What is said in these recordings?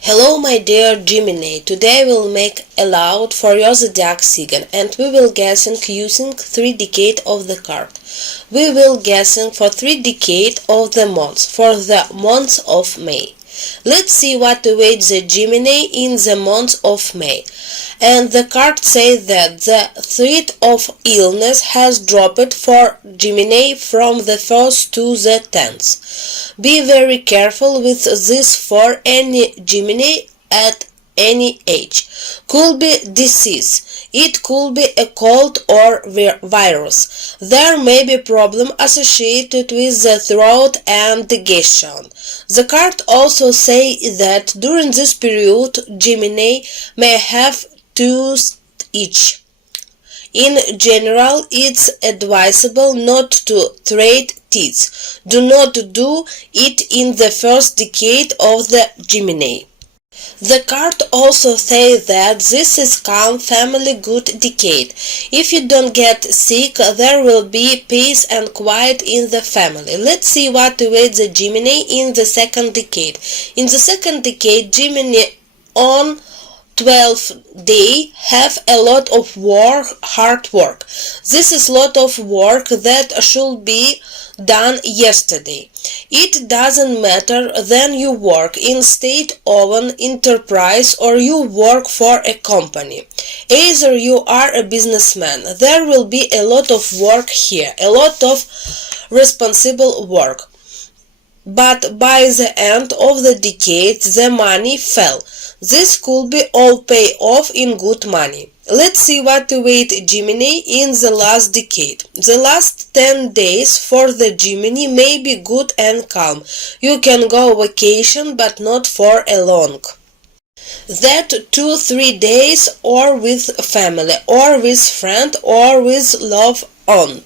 Hello my dear Gemini, today we'll make a loud for your Zodiac sign and we will guessing using 3 decade of the card. We will guessing for 3 decade of the months for the month of May. Let's see what awaits the Gemini in the month of May. And the card says that the threat of illness has dropped for Gemini from the 1st to the 10th. Be very careful with this for any Gemini at any age. Could be disease. It could be a cold or virus. There may be problem associated with the throat and digestion. The card also say that during this period Gemini may have tooth itch. In general, it's advisable not to trade teeth. Do not do it in the first decade of the Gemini. The card also says that this is calm, family, good decade. If you don't get sick, there will be peace and quiet in the family. Let's see what awaits the Gemini in the second decade. In the second decade, Gemini on 12th day have a lot of hard work. This is lot of work that should be done yesterday. It doesn't matter then you work in state-owned enterprise or you work for a company. Either you are a businessman, there will be a lot of work here, a lot of responsible work. But by the end of the decade the money fell. This could be all pay off in good money. Let's see what awaits Gemini in the last decade. The last 10 days for the Gemini may be good and calm. You can go vacation but not for a long. That 2-3 days or with family or with friend or with love on.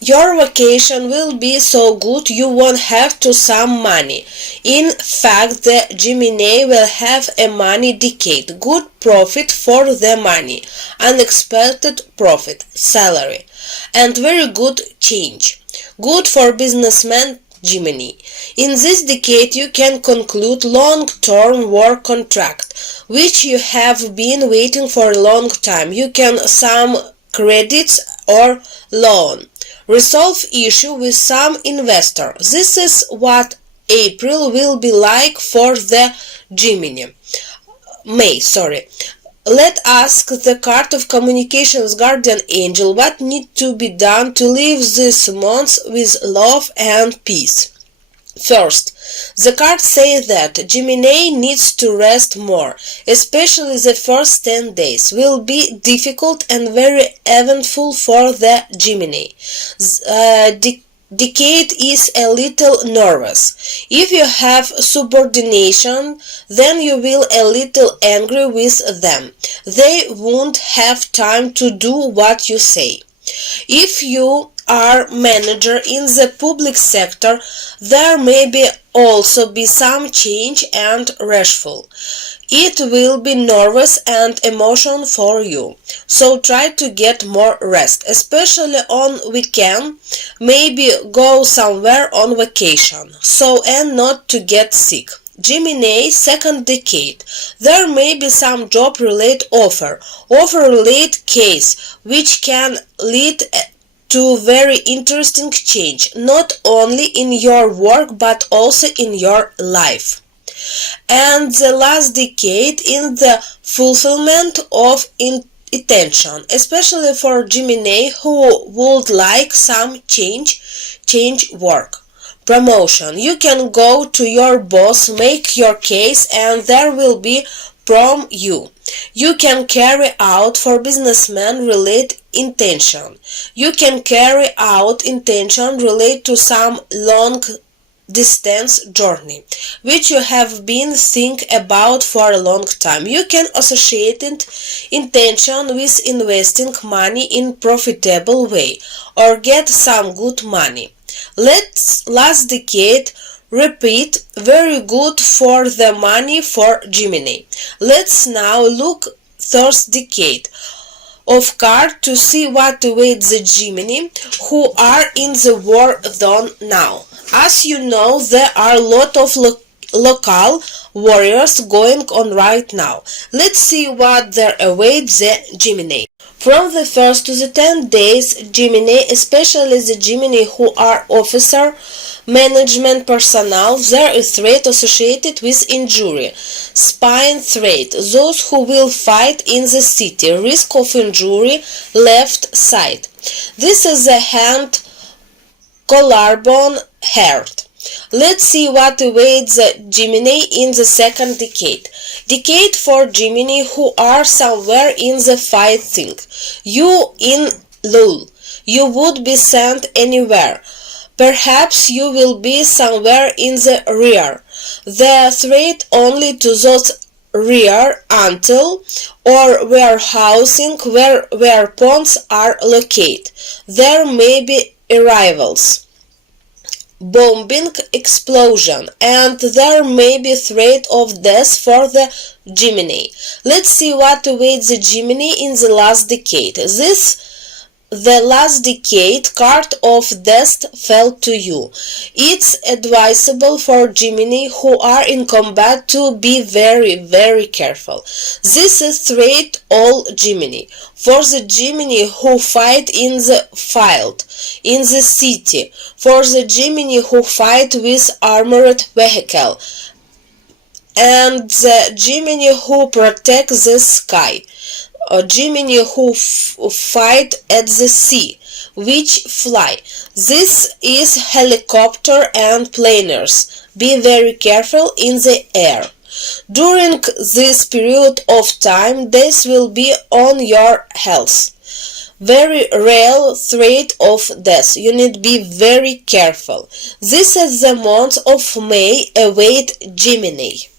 Your vacation will be so good you won't have to some money. In fact, the Gemini will have a money decade, good profit for the money, unexpected profit, salary, and very good change. Good for businessman Gemini. In this decade you can conclude long-term work contract, which you have been waiting for a long time. You can some credits or loan. Resolve issue with some investor. This is what April will be like for the Gemini. Let ask the card of communications guardian angel what needs to be done to live this month with love and peace. First, the card says that Gemini needs to rest more, especially the first 10 days will be difficult and very eventful for the Gemini. Decade is a little nervous. If you have subordination, then you will a little angry with them. They won't have time to do what you say. If you are manager in the public sector, there may be also be some change and rashful. It will be nervous and emotional for you, so try to get more rest, especially on weekend. Maybe go somewhere on vacation, and not to get sick. Gemini second decade. There may be some job-related offer-related case, which can lead to very interesting change, not only in your work but also in your life. And the last decade in the fulfillment of intention, especially for Gemini who would like some change work. Promotion. You can go to your boss, make your case, and there will be from you. You can carry out for businessmen related intention. You can carry out intention related to some long distance journey, which you have been thinking about for a long time. You can associate intention with investing money in profitable way or get some good money. Last decade repeat very good for the money for Gemini. Let's now look third decade of card to see what awaits the Gemini who are in the war zone now. As you know, there are a lot of local warriors going on right now. Let's see what there awaits the Gemini. From the 1st to the 10th days, Gemini, especially the Gemini who are officer, management personnel, there is threat associated with injury, spine threat, those who will fight in the city, risk of injury, left side. This is the hand, collarbone, heart. Let's see what awaits the Gemini in the second decade. Decade for Gemini who are somewhere in the fighting. You in lull. You would be sent anywhere. Perhaps you will be somewhere in the rear. The threat only to those rear until or warehousing where weapons are located. There may be arrivals, bombing, explosion, and there may be threat of death for the Gemini. Let's see what awaits the Gemini in the last decade. The last decade card of death fell to you. It's advisable for Gemini who are in combat to be very careful. This is threat all Gemini. For the Gemini who fight in the field, in the city, for the Gemini who fight with armored vehicle, and the Gemini who protect the sky, a Gemini who fight at the sea, which fly. This is helicopter and planers. Be very careful in the air. During this period of time, this will be on your health. Very real threat of death. You need to be very careful. This is the month of May await Gemini.